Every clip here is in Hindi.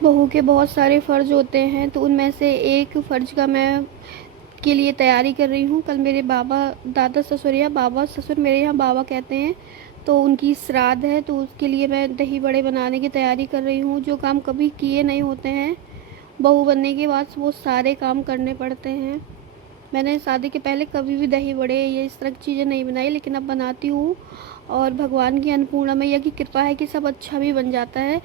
बहू के बहुत सारे फ़र्ज़ होते हैं, तो उनमें से एक फ़र्ज़ का मैं के लिए तैयारी कर रही हूँ। कल मेरे बाबा दादा ससुर या बाबा ससुर मेरे यहाँ बाबा कहते हैं, तो उनकी श्राद्ध है, तो उसके लिए मैं दही बड़े बनाने की तैयारी कर रही हूँ। जो काम कभी किए नहीं होते हैं, बहू बनने के बाद वो सारे काम करने पड़ते हैं। मैंने शादी के पहले कभी भी दही बड़े ये इस तरह की चीज़ें नहीं बनाई, लेकिन अब बनाती हूँ और भगवान की अन्नपूर्णा मैया की कृपा है कि सब अच्छा भी बन जाता है।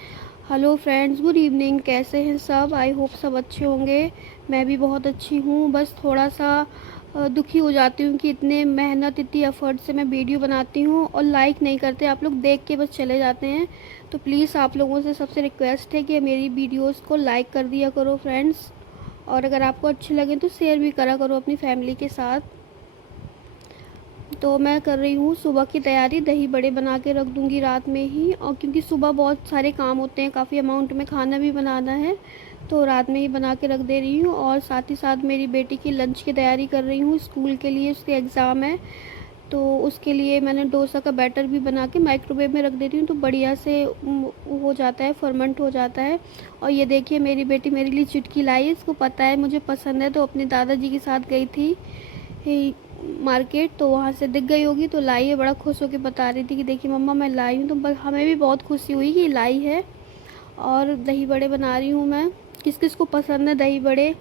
हेलो फ्रेंड्स, गुड इवनिंग, कैसे हैं सब? आई होप सब अच्छे होंगे। मैं भी बहुत अच्छी हूँ। बस थोड़ा सा दुखी हो जाती हूँ कि इतने मेहनत इतनी एफर्ट से मैं वीडियो बनाती हूँ और लाइक नहीं करते, आप लोग देख के बस चले जाते हैं। तो प्लीज़ आप लोगों से सबसे रिक्वेस्ट है कि मेरी वीडियोस को लाइक कर दिया करो फ्रेंड्स, और अगर आपको अच्छे लगे तो शेयर भी करा करो अपनी फैमिली के साथ। तो मैं कर रही हूँ सुबह की तैयारी, दही बड़े बना के रख दूँगी रात में ही, और क्योंकि सुबह बहुत सारे काम होते हैं, काफ़ी अमाउंट में खाना भी बनाना है, तो रात में ही बना के रख दे रही हूँ। और साथ ही साथ मेरी बेटी की लंच की तैयारी कर रही हूँ स्कूल के लिए, उसके एग्ज़ाम है, तो उसके लिए मैंने डोसा का बैटर भी बना के माइक्रोवेव में रख देती हूँ, तो बढ़िया से हो जाता है, फर्मेंट हो जाता है। और ये देखिए मेरी बेटी मेरे लिए चुटकी लाई है, इसको पता है मुझे पसंद है, तो अपने दादाजी के साथ गई थी मार्केट, तो वहाँ से दिख गई होगी तो लाई है। बड़ा खुश होकर बता रही थी कि देखिए मम्मा मैं लाई हूँ, तो बस हमें भी बहुत खुशी हुई कि लाई है। और दही बड़े बना रही हूँ मैं। किस किस को पसंद है दही बड़े?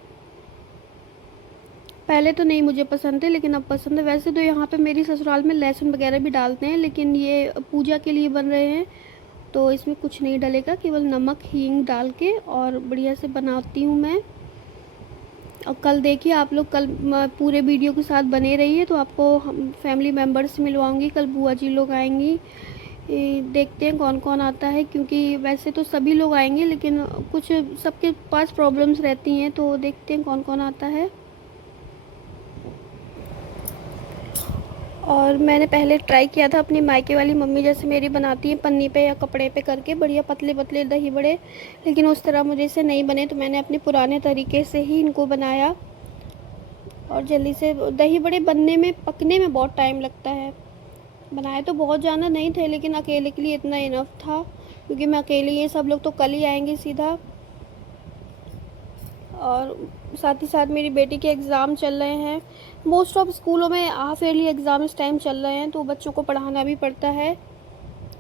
पहले तो नहीं मुझे पसंद थे, लेकिन अब पसंद है। वैसे तो यहाँ पे मेरी ससुराल में लहसुन वगैरह भी डालते हैं, लेकिन ये पूजा के लिए बन रहे हैं, तो इसमें कुछ नहीं डलेगा, केवल नमक हींग डाल के और बढ़िया से बनाती हूँ मैं। और कल देखिए आप लोग, कल पूरे वीडियो के साथ बने रहिए, तो आपको हम फैमिली मेम्बर्स से मिलवाऊँगी। कल बुआ जी लोग आएंगी, देखते हैं कौन कौन आता है, क्योंकि वैसे तो सभी लोग आएंगे, लेकिन कुछ सबके पास प्रॉब्लम्स रहती हैं, तो देखते हैं कौन कौन आता है। और मैंने पहले ट्राई किया था अपनी मायके वाली मम्मी जैसे मेरी बनाती है, पन्नी पे या कपड़े पे करके बढ़िया पतले पतले दही बड़े, लेकिन उस तरह मुझे से नहीं बने, तो मैंने अपने पुराने तरीके से ही इनको बनाया। और जल्दी से दही बड़े बनने में पकने में बहुत टाइम लगता है। बनाए तो बहुत ज़्यादा नहीं थे, लेकिन अकेले के लिए इतना इनफ था, क्योंकि मैं अकेले, ये सब लोग तो कल ही आएंगे सीधा। और साथ ही साथ मेरी बेटी के एग्ज़ाम चल रहे हैं। मोस्ट ऑफ स्कूलों में हाफ ईयरली एग्ज़ाम इस टाइम चल रहे हैं, तो बच्चों को पढ़ाना भी पड़ता है।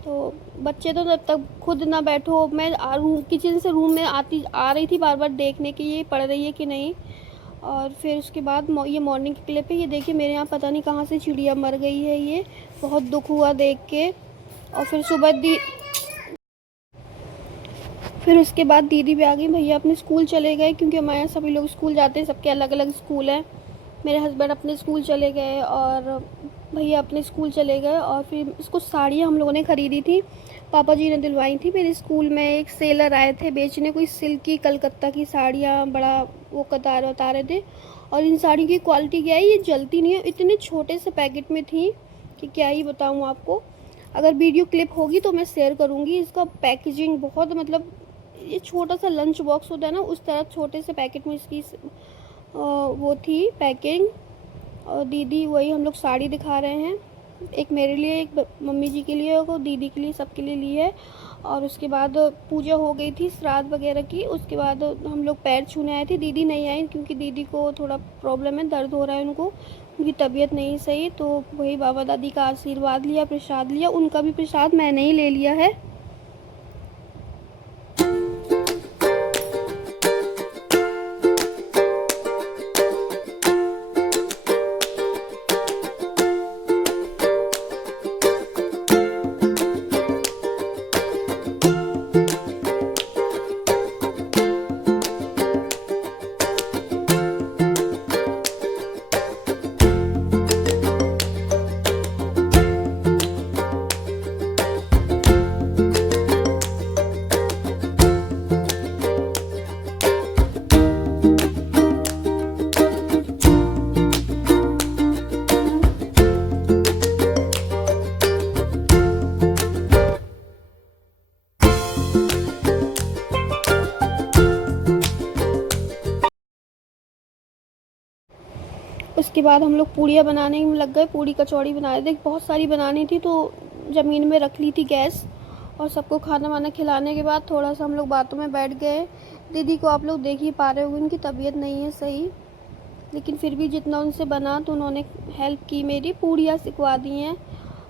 तो बच्चे तो जब तक खुद ना बैठो, मैं रूम किचन से रूम में आ रही थी बार बार देखने की ये पढ़ रही है कि नहीं। और फिर उसके बाद ये मॉर्निंग के क्लिप है, ये देखिए मेरे यहाँ पता नहीं कहाँ से चिड़िया मर गई है, ये बहुत दुख हुआ देख के। और फिर उसके बाद दीदी भी आ गई, भैया अपने स्कूल चले गए, क्योंकि हमारे यहाँ सभी लोग स्कूल जाते हैं, सबके अलग अलग स्कूल हैं। मेरे हस्बैंड अपने स्कूल चले गए और भैया अपने स्कूल चले गए। और फिर इसको साड़ियाँ हम लोगों ने ख़रीदी थी, पापा जी ने दिलवाई थी। मेरे स्कूल में एक सेलर आए थे बेचने, कोई सिल्की कलकत्ता की साड़ियाँ, बड़ा वो बता रहे थे। और इन साड़ियों की क्वालिटी क्या है, ये जलती नहीं है, इतने छोटे से पैकेट में थी कि क्या ही बताऊँ आपको। अगर वीडियो क्लिप होगी तो मैं शेयर करूँगी। इसका पैकेजिंग बहुत, मतलब ये छोटा सा लंच बॉक्स होता है ना, उस तरह छोटे से पैकेट में इसकी वो थी पैकिंग। और दीदी वही हम लोग साड़ी दिखा रहे हैं, एक मेरे लिए, एक मम्मी जी के लिए, और दीदी के लिए, सबके लिए ली है। और उसके बाद पूजा हो गई थी श्राद्ध वगैरह की, उसके बाद हम लोग पैर छूने आए थे। दीदी नहीं आई, क्योंकि दीदी को थोड़ा प्रॉब्लम है, दर्द हो रहा है उनको, उनकी तबीयत नहीं सही। तो वही बाबा दादी का आशीर्वाद लिया, प्रसाद लिया, उनका भी प्रसाद मैंने ही ले लिया है। उसके बाद हम लोग पूड़ियाँ बनाने में लग गए, पूड़ी कचौड़ी बना रहे थे, बहुत सारी बनानी थी, तो ज़मीन में रख ली थी गैस। और सबको खाना वाना खिलाने के बाद थोड़ा सा हम लोग बातों में बैठ गए। दीदी को आप लोग देख ही पा रहे होंगे, उनकी तबीयत नहीं है सही, लेकिन फिर भी जितना उनसे बना तो उन्होंने हेल्प की, मेरी पूड़ियाँ सिकवा दी हैं।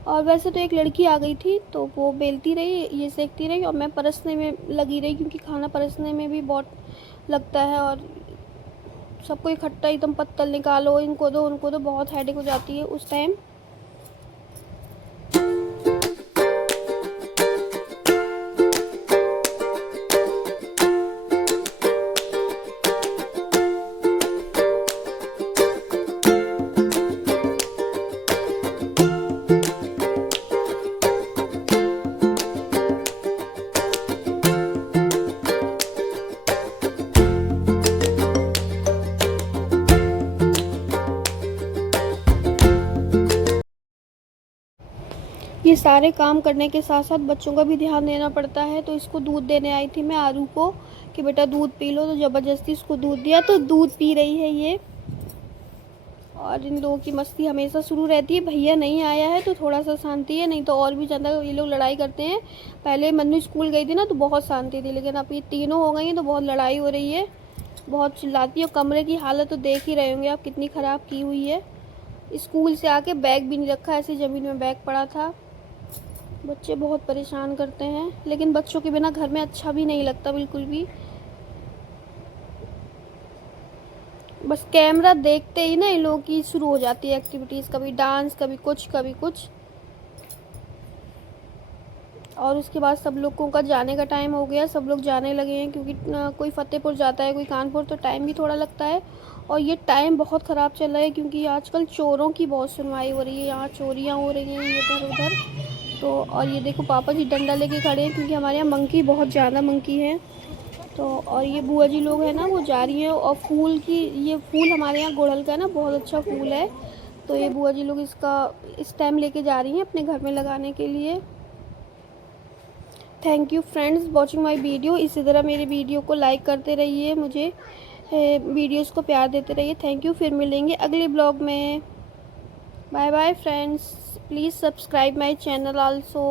और वैसे तो एक लड़की आ गई थी तो वो बेलती रही, ये सेकती रही, और मैं परसने में लगी रही, क्योंकि खाना परसने में भी बहुत लगता है। और सबको इकट्ठा एकदम पत्तल निकालो, इनको दो उनको दो, बहुत हेडेक हो जाती है उस टाइम। ये सारे काम करने के साथ साथ बच्चों का भी ध्यान देना पड़ता है। तो इसको दूध देने आई थी मैं आरू को कि बेटा दूध पी लो, तो ज़बरदस्ती इसको दूध दिया तो दूध पी रही है ये। और इन लोगों की मस्ती हमेशा शुरू रहती है। भैया नहीं आया है तो थोड़ा सा शांति है, नहीं तो और भी ज़्यादा ये लोग लड़ाई करते हैं। पहले मन्नू स्कूल गई थी ना तो बहुत शांति थी, लेकिन अब ये तीनों हो गई हैं तो बहुत लड़ाई हो रही है, बहुत चिल्लाती है। और कमरे की हालत तो देख ही रहे होंगे आप कितनी ख़राब की हुई है। स्कूल से आके बैग भी नहीं रखा, ऐसे ज़मीन में बैग पड़ा था। बच्चे बहुत परेशान करते हैं, लेकिन बच्चों के बिना घर में अच्छा भी नहीं लगता बिल्कुल भी। बस कैमरा देखते ही ना इन लोगों की शुरू हो जाती है एक्टिविटीज़, कभी डांस, कभी कुछ कभी कुछ। और उसके बाद सब लोगों का जाने का टाइम हो गया, सब लोग जाने लगे हैं, क्योंकि कोई फ़तेहपुर जाता है, कोई कानपुर, तो टाइम भी थोड़ा लगता है। और ये टाइम बहुत ख़राब चल रहा है, क्योंकि आजकल चोरों की बहुत सुनवाई हो रही है, यहाँ चोरियाँ हो रही हैं इधर उधर। तो और ये देखो पापा जी डंडा लेके खड़े हैं, क्योंकि हमारे यहाँ मंकी बहुत ज़्यादा मंकी है। तो और ये बुआ जी लोग हैं ना, वो जा रही हैं। और फूल की, ये फूल हमारे यहाँ गुड़हल का है ना, बहुत अच्छा फूल है, तो ये बुआ जी लोग इसका स्टेम लेके जा रही हैं अपने घर में लगाने के लिए। Thank you friends watching my video. इसी तरह मेरे वीडियो को लाइक करते रहिए, मुझे वीडियोस को प्यार देते रहिए। थैंक यू, फिर मिलेंगे अगले ब्लॉग में। Bye bye friends, please subscribe my channel also.